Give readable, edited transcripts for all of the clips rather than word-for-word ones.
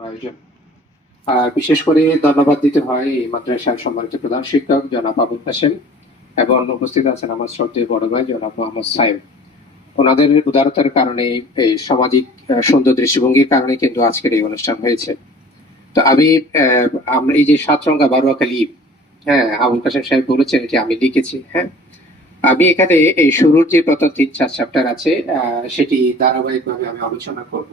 আয়োজন বিশেষ করে ধন্যবাদ দিতে হয় এই মাদ্রাসার সম্মানিত প্রধান শিক্ষক জনাব আবুল কাশেম এবং উপস্থিত আছেন আমার শ্রদ্ধেয় বড় ভাই জনাব মোহাম্মদ সাহেব। ওনাদের উদারতার কারণে এই সামাজিক সুন্দর দৃষ্টিভঙ্গির কারণে কিন্তু আজকের এই অনুষ্ঠান হয়েছে। তো আমি আমরা এই যে সাতরঙ্গা বারোয়াখালী, হ্যাঁ আবুল কাশেম সাহেব বলেছেন এটি আমি লিখেছি। হ্যাঁ, আমি এখানে এই শুরুর যে প্রথম 3-4 চ্যাপ্টার আছে সেটি ধারাবাহিকভাবে আমি আলোচনা করব।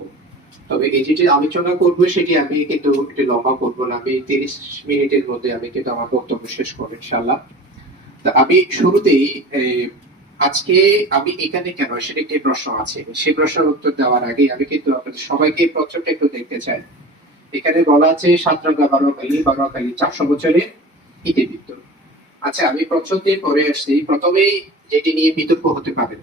তবে এই যেটি আলোচনা করবো সেটি আমি কিন্তু একটু লম্বা করবো না, আমি 30 মিনিটের মধ্যে আমি কিন্তু আমার বক্তব্য শেষ করবো ইনশাআল্লাহ। তা আমি শুরুতেই আজকে আমি এখানে কেন সেটা একটি প্রশ্ন আছে, সেই প্রশ্নের উত্তর দেওয়ার আগে আমি কিন্তু আপনাদের সবাইকে এই প্রশ্নটা একটু দেখতে চাই। এখানে বলা আছে সাতরঙ্গা বারোয়াখালী 400 বছরের ইতিবৃত্ত। আচ্ছা, আমি প্রশ্ন দিয়ে পরে আসছি। প্রথমেই যেটি নিয়ে বিতর্ক হতে পারে,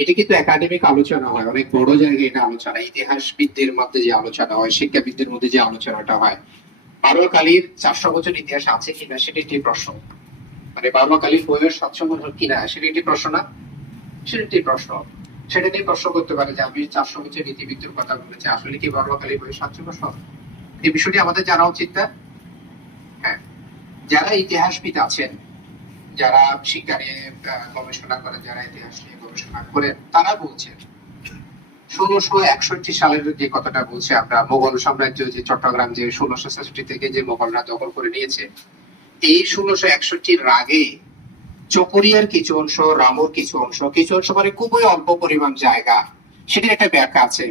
এটা কিন্তু একাডেমিক আলোচনা হয়, অনেক বড় জায়গায় এটা আলোচনা, ইতিহাসবিদদের মধ্যে যে আলোচনা হয়, শিক্ষাবিদদের মধ্যে যে আলোচনাটা হয়। বারোয়াখালীর 400 বছর ইতিহাস আছে কিনা সেটি একটি প্রশ্ন, মানে বারোয়াখালীর বয়স 700 বছর কিনা সেটি একটি প্রশ্ন না, সেটি একটি প্রশ্ন। সেটা নিয়ে প্রশ্ন করতে পারে যে আমি 400 বছর ইতিবৃত্তের কথা বলেছি, আসলে কি বারোয়াখালীর বয়স 700 বছর? এই বিষয়টি আমাদের জানা উচিত না? হ্যাঁ, যারা ইতিহাসবিদ আছেন, যারা শিক্ষা নিয়ে গবেষণা করেন, যারা ইতিহাস নিয়ে গবেষণা করেন, তারা বলছেন 1661 সালের যে কথাটা বলছে, আমরা মোগল সাম্রাজ্য যে চট্টগ্রাম যে 1666 থেকে যে মোগলরা দখল করে নিয়েছে, এই 1661 আগে চকরিয়ার কিছু অংশ, রামুর কিছু অংশ মানে খুবই অল্প পরিমাণ জায়গা, সেটির একটা ব্যাখ্যা আছে।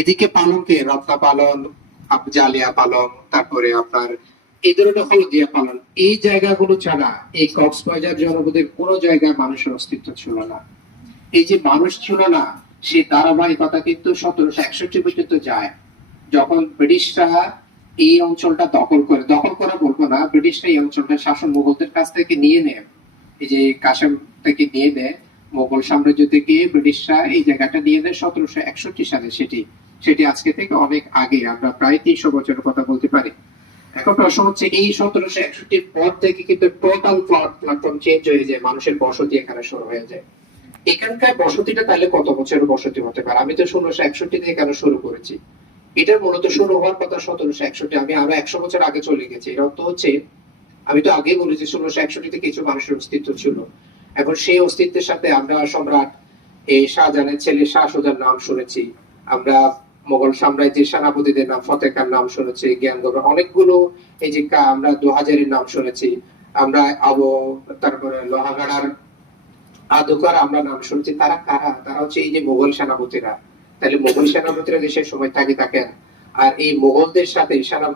এদিকে পালনকে রত্না পালন, জালিয়া পালন, তারপরে আপনার এই ধরনের হলদিয়া পালন, এই জায়গাগুলো ছাড়া এই কক্সবাজার জনপদের কোনো জায়গায় মানুষের অস্তিত্ব ছিল না। এই যে মানুষ ছিল না, সে ধারাবাহিকতা কিন্তু 1761 পর্যন্ত যায়, যখন ব্রিটিশরা এই অঞ্চলটা দখল করা বলবো না, ব্রিটিশরা এই অঞ্চলটা শাসন মুঘলদের কাছ থেকে নিয়ে নেয়, এই যে কাশেম থেকে নিয়ে নেয়, মোগল সাম্রাজ্য থেকে ব্রিটিশরা এই জায়গাটা নিয়ে নেয় 1761 সালে। সেটি আজকে থেকে অনেক আগে, আমরা প্রায় 300 বছরের কথা বলতে পারি। এখন প্রশ্ন হচ্ছে এই 1761 পর থেকে কিন্তু টোটাল প্ল্যাটফর্ম চেঞ্জ হয়ে যায়, মানুষের বসতি এখানে শুরু হয়ে যায়। এখানকার বসতিটা তাহলে কত বছরের বসতি হতে পারে? আমি তো 1661 থেকে কেন শুরু করেছি, এটার মূলত শুরু হওয়ার কথা 1761, আমি আরো 100 বছর আগে চলে গেছি। এর অর্থ হচ্ছে, আমি তো আগে বলেছি 1661 কিছু মানুষের অস্তিত্ব ছিল, এখন সেই অস্তিত্বের সাথে আমরা সম্রাট এই শাহজাহানের ছেলে শাহ সুজার নাম শুনেছি, আমরা মোগল সাম্রাজ্যের সেনাপতিদের নাম, ফতেহ খান নাম শুনেছি, জ্ঞানগড় অনেকগুলো, এই যে আমরা 2000-এর নাম শুনেছি, আমরা তারপরে লোহাগাড়ার আদুকার আমরা নাম শুনছি। তারা কারা? তারা হচ্ছে এই যে মোগল সেনাপতিরা। তাহলে মোগল সেনাপতিরা দেশের সময় থাকেন, আর এই মোগলদের সাথে সেনাপতি